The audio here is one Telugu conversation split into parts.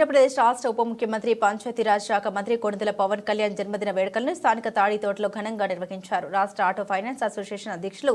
ఆంధ్రప్రదేశ్ రాష్ట్ర ఉప ముఖ్యమంత్రి పంచాయతీరాజ్ శాఖ మంత్రి కొణిదెల పవన్ కళ్యాణ్ జన్మదిన వేడుకలను స్థానిక తాడితోటలో ఘనంగా నిర్వహించారు. రాష్ట్ర ఆటో ఫైనాన్స్ అసోసియేషన్ అధ్యక్షులు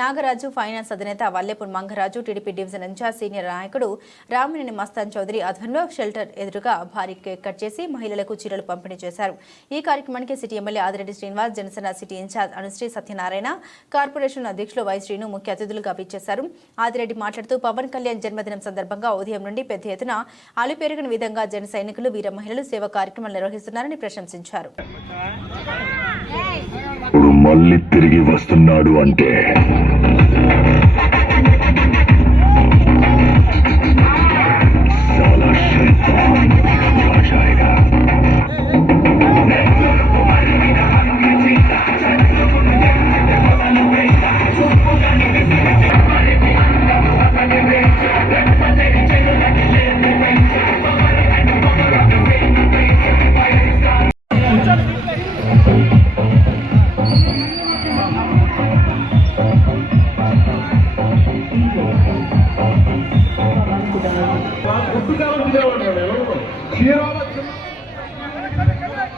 నాగరాజు ఫైనాన్స్ అధినేత Vallepu Mangaraju TDP division in-charge senior నాయకుడు రామినేని మస్తాన్ చౌదరి ఆధ్వర్యంలో షెల్టర్ ఎదురుగా భారీ కేక్ కట్ చేసి మహిళలకు చీరలు పంపిణీ చేశారు. ఈ కార్యక్రమానికి city MLA Adireddy Srinivas Janasena city in-charge Anusri Satyanarayana corporation అధ్యక్షులు వై శ్రీను ముఖ్య అతిథులుగా పిచ్చేశారు ఆదిరెడ్డి మాట్లాడుతూ పవన్ కళ్యాణ్ జన్మదినం సందర్భంగా ఉదయం నుండి పెద్ద ఎత్తున అలుపెరుగని విధంగా జన సైనికులు వీర మహిళలు సేవా కార్యక్రమాలు నిర్వహిస్తున్నారని ప్రశంసించారు. మళ్ళీ తిరిగి వస్తున్నాడు అంటే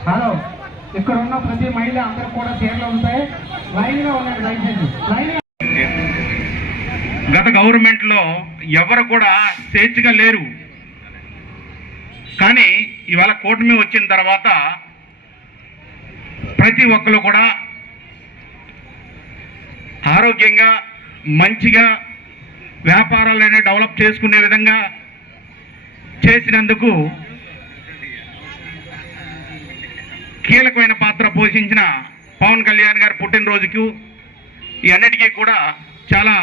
హలో ఇక్కడ ఉన్న ప్రతి మహిళ అందరూ కూడా చీరలు ఉంటాయి. లైన్గా ఉండండి దయచేసి లైన్గా గత గవర్నమెంట్లో ఎవరు కూడా స్వేచ్ఛగా లేరు. కానీ ఇవాళ కూటమి వచ్చిన తర్వాత ప్రతి ఒక్కరు కూడా ఆరోగ్యంగా మంచిగా వ్యాపారాలనే డెవలప్ చేసుకునే విధంగా చేసినందుకు కీలకమైన పాత్ర పోషించిన పవన్ కళ్యాణ్ గారి పుట్టినరోజుకు ఈ అన్నిటికీ కూడా చాలా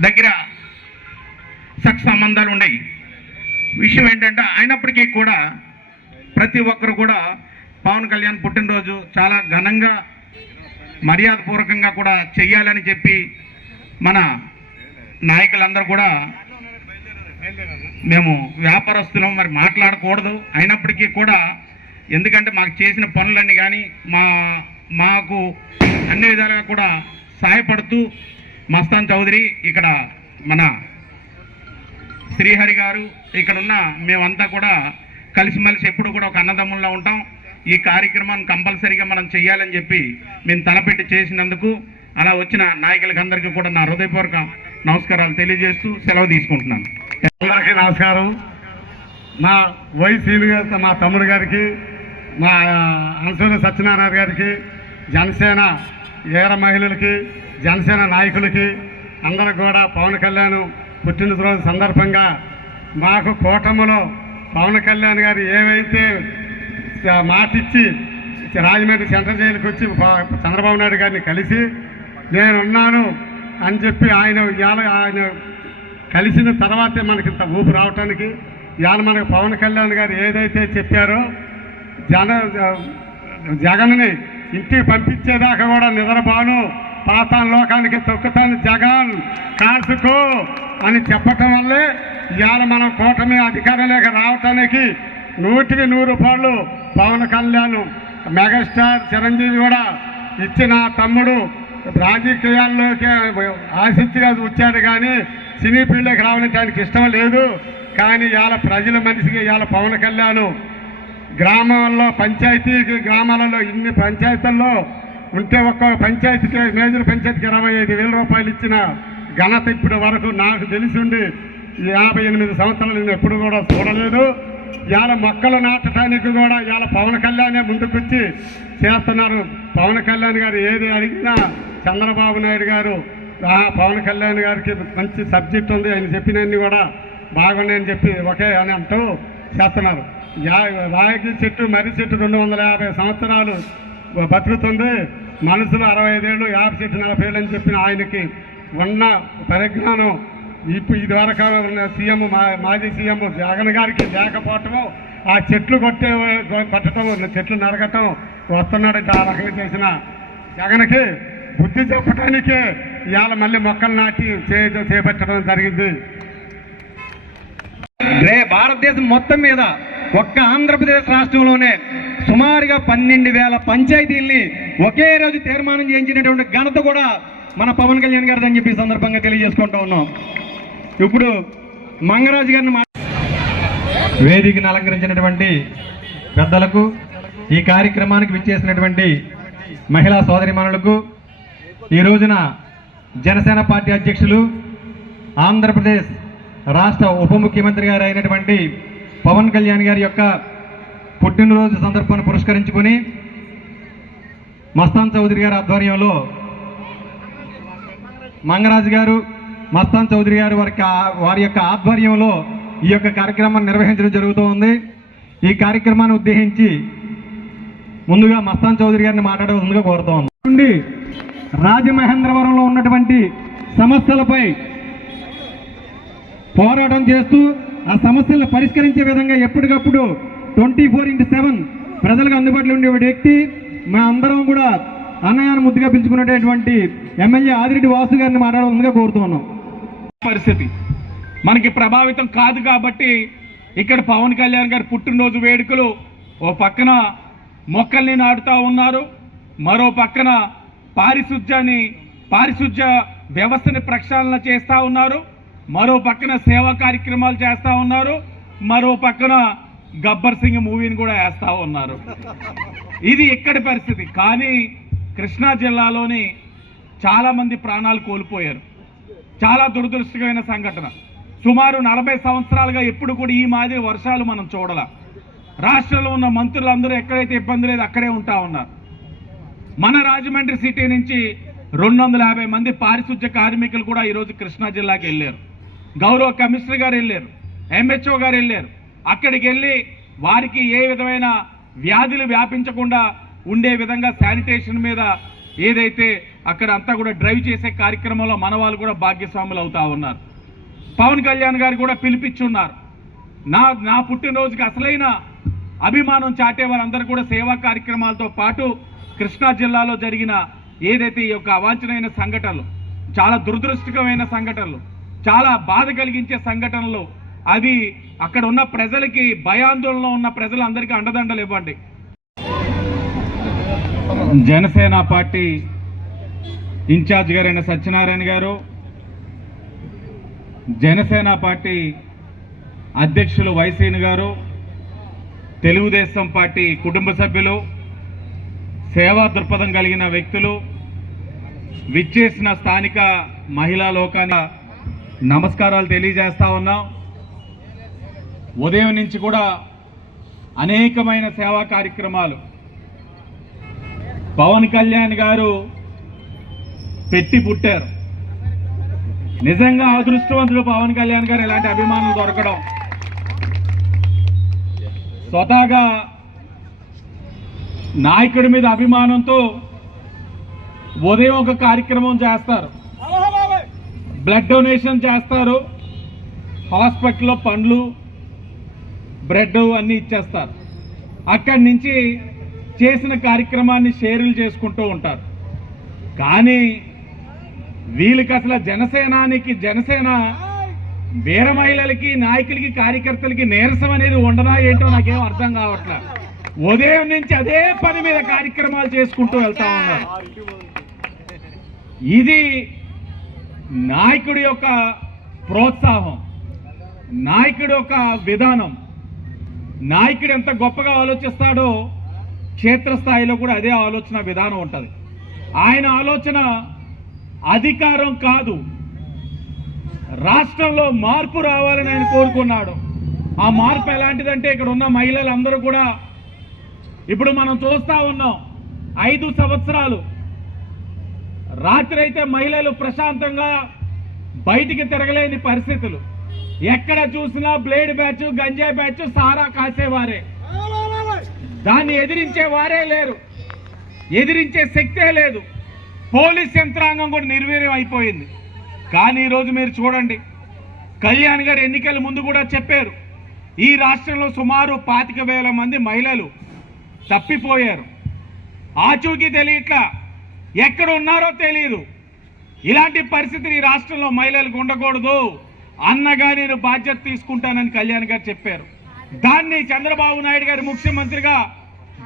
దగ్గర సక్ సంబంధాలు ఉన్నాయి. విషయం ఏంటంటే అయినప్పటికీ కూడా ప్రతి ఒక్కరు కూడా పవన్ కళ్యాణ్ పుట్టినరోజు చాలా ఘనంగా మర్యాదపూర్వకంగా కూడా చెయ్యాలని చెప్పి మన నాయకులందరూ కూడా మేము వ్యాపారస్తులం మరి మాట్లాడకూడదు. అయినప్పటికీ కూడా ఎందుకంటే మాకు చేసిన పనులన్నీ కానీ మా మాకు అన్ని విధాలుగా కూడా సహాయపడుతూ మస్తాన్ చౌదరి ఇక్కడ మన శ్రీహరి గారు ఇక్కడ ఉన్న మేమంతా కూడా కలిసిమెలిసి ఎప్పుడు కూడా ఒక అన్నదమ్ముల్లో ఉంటాం. ఈ కార్యక్రమాన్ని కంపల్సరీగా మనం చేయాలని చెప్పి మేము తలపెట్టి చేసినందుకు అలా వచ్చిన నాయకులకి అందరికీ కూడా నా హృదయపూర్వక నమస్కారాలు తెలియజేస్తూ సెలవు తీసుకుంటున్నాను. అందరికీ నమస్కారం. మా వైసీలు గారి మా తమ్ముడు గారికి మా అనసూర సత్యనారాయణ గారికి జనసేన ఏర మహిళలకి జనసేన నాయకులకి అందరికి కూడా పవన్ కళ్యాణ్ పుట్టినరోజు సందర్భంగా మాకు కూటమిలో పవన్ కళ్యాణ్ గారు ఏవైతే మాటిచ్చి రాజమండ్రి సెంట్రల్ జైలుకి వచ్చి చంద్రబాబు నాయుడు గారిని కలిసి నేనున్నాను. అని చెప్పి ఆయన ఇవాళ ఆయన కలిసిన తర్వాతే మనకి ఇంత ఊపు రావటానికి ఇవాళ మనకు పవన్ కళ్యాణ్ గారు ఏదైతే చెప్పారో జన జగన్ని ఇంటికి పంపించేదాకా కూడా నిద్రబాను పాతాన్ లోకానికి తొక్కుతాను జగన్. కాసుకో అని చెప్పటం వల్లే ఇవాళ మనం కూటమి అధికారంలోకి రావటానికి నూటికి నూరు రూపాయలు పవన్ కళ్యాణ్ మెగాస్టార్ చిరంజీవి కూడా ఇచ్చిన తమ్ముడు రాజకీయాల్లోకి ఆసక్తిగా వచ్చాడు కానీ సినీ ఫీల్డ్లోకి రావడానికి ఆయనకి ఇష్టం లేదు. కానీ ఇవాళ ప్రజల మనిషికి ఇవాళ పవన్ కళ్యాణ్ గ్రామాల్లో పంచాయతీ గ్రామాలలో ఇన్ని పంచాయతీల్లో ఉంటే ఒక్క పంచాయతీకి మేజర్ పంచాయతీకి ఇరవై ఐదు వేల రూపాయలు ఇచ్చిన ఘనత ఇప్పటి వరకు నాకు తెలిసి ఉండి ఈ యాభై ఎనిమిది సంవత్సరాలు నేను ఎప్పుడు కూడా చూడలేదు. ఇవాళ మొక్కలు నాటడానికి కూడా ఇవాళ పవన్ కళ్యాణే ముందుకొచ్చి చేస్తున్నారు. పవన్ కళ్యాణ్ గారు ఏది అడిగినా చంద్రబాబు నాయుడు గారు పవన్ కళ్యాణ్ గారికి మంచి సబ్జెక్ట్ ఉంది ఆయన చెప్పినన్ని కూడా బాగున్నాయని చెప్పి ఒకే అని అంటూ చేస్తున్నారు. రాగి చెట్టు మర్రి చెట్టు రెండు వందల యాభై సంవత్సరాలు బతుకుతుంది. మనసులో అరవై ఐదేళ్ళు యాభై చెట్టు నలభై ఏళ్ళు అని చెప్పిన ఆయనకి ఉన్న పరిజ్ఞానం ఇప్పుడు ఇది వరకు ఉన్న సీఎం మా మాజీ సీఎం జగన్ గారికి లేకపోవటము ఆ చెట్లు కొట్టే కొట్టడం చెట్లు నరకటం వస్తున్నాడంటే ఆ రకంగా చేసిన జగన్కి బుద్ధి చెప్పడానికే ఇవాళ మళ్ళీ మొక్కలు నాటి చేపట్టడం జరిగింది. రే భారతదేశం మొత్తం మీద ఒక్క ఆంధ్రప్రదేశ్ రాష్ట్రంలోనే సుమారుగా పన్నెండు వేల పంచాయతీల్ని ఒకే రోజు తీర్మానం చేయించినటువంటి ఘనత కూడా మన పవన్ కళ్యాణ్ గారిదని చెప్పి సందర్భంగా తెలియజేసుకుంటూ ఉన్నాం. ఇప్పుడు మంగరాజు గారిని వేదికను అలంకరించినటువంటి పెద్దలకు ఈ కార్యక్రమానికి విచ్చేసినటువంటి మహిళా సోదరిమణులకు ఈ రోజున జనసేన పార్టీ అధ్యక్షులు ఆంధ్రప్రదేశ్ రాష్ట్ర ఉప ముఖ్యమంత్రి గారు అయినటువంటి పవన్ కళ్యాణ్ గారి యొక్క పుట్టినరోజు సందర్భాన్ని పురస్కరించుకొని మస్తాన్ చౌదరి గారి ఆధ్వర్యంలో మంగరాజు గారు మస్తాన్ చౌదరి గారి వారి వారి యొక్క ఆధ్వర్యంలో ఈ యొక్క కార్యక్రమాన్ని నిర్వహించడం జరుగుతూ ఉంది ఈ కార్యక్రమాన్ని ఉద్దేశించి ముందుగా మస్తాన్ చౌదరి గారిని మాట్లాడవలసిందిగా కోరుతూ ఉంది నుండి రాజమహేంద్రవరంలో ఉన్నటువంటి సమస్యలపై పోరాటం చేస్తూ ఆ సమస్యలను పరిష్కరించే విధంగా ఎప్పటికప్పుడు ట్వంటీ ఫోర్ ఇంటూ సెవెన్ ప్రజలకు అందుబాటులో ఉండే వ్యక్తి మా అందరం కూడా అన్నయాన్ని ముద్దుగా పిలుచుకున్నటువంటి ఎమ్మెల్యే ఆదిరెడ్డి వాసు గారిని మాట్లాడవలసిందిగా కోరుతూ ఉన్నాం పరిస్థితి. మనకి ప్రభావితం కాదు కాబట్టి ఇక్కడ పవన్ కళ్యాణ్ గారి పుట్టినరోజు వేడుకలు ఓ పక్కన మొక్కల్ని నాటుతా ఉన్నారు. మరో పక్కన పారిశుధ్యాన్ని పారిశుధ్య వ్యవస్థని ప్రక్షాళన చేస్తూ ఉన్నారు. మరో పక్కన సేవా కార్యక్రమాలు చేస్తూ ఉన్నారు. మరో పక్కన గబ్బర్ సింగ్ మూవీని కూడా వేస్తూ ఉన్నారు. ఇది ఇక్కడి పరిస్థితి. కానీ కృష్ణా జిల్లాలోని చాలామంది ప్రాణాలు కోల్పోయారు. చాలా దురదృష్టకరమైన సంఘటన. సుమారు నలభై సంవత్సరాలుగా ఎప్పుడు కూడా ఈ మాదిరి వర్షాలు మనం చూడాల. రాష్ట్రంలో ఉన్న మంత్రులందరూ ఎక్కడైతే ఇబ్బంది లేదు అక్కడే ఉంటా ఉన్నారు. మన రాజమండ్రి సిటీ నుంచి రెండు వందల యాభై మంది పారిశుధ్య కార్మికులు కూడా ఈరోజు కృష్ణా జిల్లాకి వెళ్ళారు. గౌరవ కమిషనర్ గారు వెళ్ళారు. ఎంహెచ్ఓ గారు వెళ్ళారు. అక్కడికి వెళ్ళి వారికి ఏ విధమైన వ్యాధులు వ్యాపించకుండా ఉండే విధంగా శానిటేషన్ మీద ఏదైతే అక్కడ అంతా కూడా డ్రైవ్ చేసే కార్యక్రమంలో మన వాళ్ళు కూడా భాగ్యస్వాములు అవుతా ఉన్నారు. పవన్ కళ్యాణ్ గారు కూడా పిలిపించున్నారు. నా నా పుట్టినరోజుకి అసలైన అభిమానం చాటే వారందరూ కూడా సేవా కార్యక్రమాలతో పాటు కృష్ణా జిల్లాలో జరిగిన ఏదైతే ఈ యొక్క అవాంఛనీయమైన సంఘటనలు చాలా దురదృష్టకమైన సంఘటనలు చాలా బాధ కలిగించే సంఘటనలు అది అక్కడ ఉన్న ప్రజలకి భయాందోళనలో ఉన్న ప్రజలందరికీ అండదండలు ఇవ్వండి జనసేన పార్టీ ఇన్ఛార్జ్ గారైన సత్యనారాయణ గారు జనసేన పార్టీ అధ్యక్షులు వైసీని గారు తెలుగుదేశం పార్టీ కుటుంబ సభ్యులు సేవా దృక్పథం కలిగిన వ్యక్తులు విచ్చేసిన స్థానిక మహిళా లోకాన్ని నమస్కారాలు తెలియజేస్తా ఉన్నాం. ఉదయం నుంచి కూడా అనేకమైన సేవా కార్యక్రమాలు. పవన్ కళ్యాణ్ గారు పెట్టి పుట్టారు. నిజంగా అదృష్టవంతుడు పవన్ కళ్యాణ్ గారు ఇలాంటి అభిమానులు దొరకడం. స్వతహాగా నాయకుడి మీద అభిమానంతో ఉదయం ఒక కార్యక్రమం చేస్తారు. బ్లడ్ డొనేషన్ చేస్తారు. హాస్పిటల్లో పండ్లు బ్రెడ్ అన్నీ ఇచ్చేస్తారు. అక్కడి నుంచి చేసిన కార్యక్రమాన్ని షేర్లు చేసుకుంటూ ఉంటారు. కానీ వీళ్ళకి అసలు జనసేనానికి జనసేన వీర మహిళలకి నాయకులకి కార్యకర్తలకి నీరసం అనేది ఉండదా ఏంటో నాకేం అర్థం కావట్లేదు ఉదయం నుంచి అదే పని మీద కార్యక్రమాలు చేసుకుంటూ వెళ్తా ఉన్నారు. ఇది నాయకుడి యొక్క ప్రోత్సాహం నాయకుడి యొక్క విధానం. నాయకుడు ఎంత గొప్పగా ఆలోచిస్తాడో క్షేత్రస్థాయిలో కూడా అదే ఆలోచన విధానం ఉంటుంది. ఆయన ఆలోచన అధికారం కాదు. రాష్ట్రంలో మార్పు రావాలని ఆయన కోరుకున్నాడు. ఆ మార్పు ఎలాంటిదంటే ఇక్కడ ఉన్న మహిళలందరూ కూడా ఇప్పుడు మనం చూస్తా ఉన్నాం. ఐదు సంవత్సరాలు. రాత్రి అయితే మహిళలు ప్రశాంతంగా బయటికి తిరగలేని పరిస్థితులు. ఎక్కడ చూసినా బ్లేడ్ బ్యాచ్ గంజాయి బ్యాచ్ సారా కాసేవారే. దాన్ని ఎదిరించే వారే లేరు. ఎదిరించే శక్తే లేదు. పోలీస్ యంత్రాంగం కూడా నిర్వీర్యం అయిపోయింది. కానీ ఈరోజు మీరు చూడండి కళ్యాణ్ గారు ఎన్నికల ముందు కూడా చెప్పారు ఈ రాష్ట్రంలో సుమారు పాతిక వేల మంది మహిళలు తప్పిపోయారు. ఆచూకీ తెలియట్లా ఎక్కడ ఉన్నారో తెలియదు ఇలాంటి పరిస్థితి ఈ రాష్ట్రంలో మహిళలకు ఉండకూడదు. అన్నగా నేను బాధ్యత తీసుకుంటానని కళ్యాణ్ గారు చెప్పారు. దాన్ని చంద్రబాబు నాయుడు గారు ముఖ్యమంత్రిగా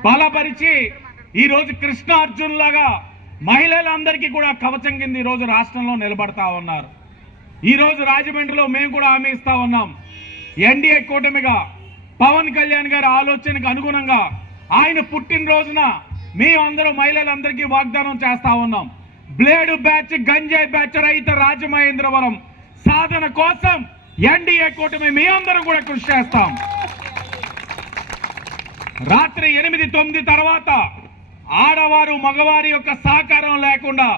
బలపరిచి ఈరోజు కృష్ణార్జున్ లాగా మహిళలందరికీ కూడా కవచం కింద ఈరోజు రోజు రాష్ట్రంలో నిలబడతా ఉన్నారు. ఈరోజు రాజమండ్రిలో మేము కూడా హామీ ఇస్తా ఉన్నాం. ఎన్డీఏ కూటమిగా పవన్ కళ్యాణ్ గారి ఆలోచనకు అనుగుణంగా ఆయన పుట్టినరోజున మేమందరూ మహిళలందరికీ వాగ్దానం చేస్తా ఉన్నాం. బ్లేడు బ్యాచ్ గంజాయి బ్యాచ్ రైత రాజమహేంద్రవరం సాధన కోసం ఎన్డీఏ కూటమి మీ అందరం కూడా కృషి చేస్తాం. రాత్రి ఎనిమిది తొమ్మిది తర్వాత ఆడవారు మగవారి యొక్క సహకారం లేకుండా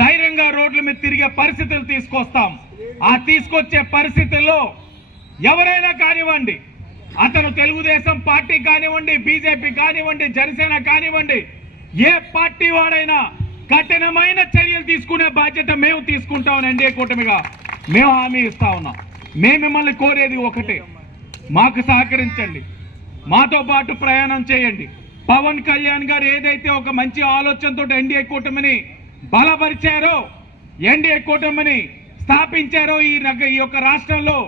ధైర్యంగా రోడ్ల మీద తిరిగే పరిస్థితులు తీసుకొస్తాం. ఆ తీసుకొచ్చే పరిస్థితుల్లో ఎవరైనా కానివ్వండి అతను తెలుగుదేశం పార్టీ కానివ్వండి బీజేపీ కానివ్వండి జనసేన కానివ్వండి ఏ పార్టీ వాడైనా కఠినమైన చర్యలు తీసుకునే బాధ్యత మేము తీసుకుంటాం ఎన్డీఏ కూటమిగా మేము హామీ ఇస్తా ఉన్నాం. మేము మిమ్మల్ని కోరేది ఒకటే మాకు సహకరించండి మాతో పాటు ప్రయాణం చేయండి. పవన్ కళ్యాణ్ గారు ఏదైతే ఒక మంచి ఆలోచనతో ఎన్డీఏ కూటమిని బలపరిచారో ఎన్డీఏ కూటమిని స్థాపించారో ఈ ఈ యొక్క రాష్ట్రంలో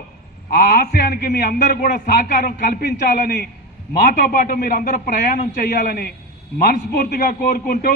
ఆ ఆశయానికి మీ అందరూ కూడా సహకారం కల్పించాలని మాతో పాటు మీరందరూ ప్రయాణం చేయాలని మనస్ఫూర్తిగా కోరుకుంటూ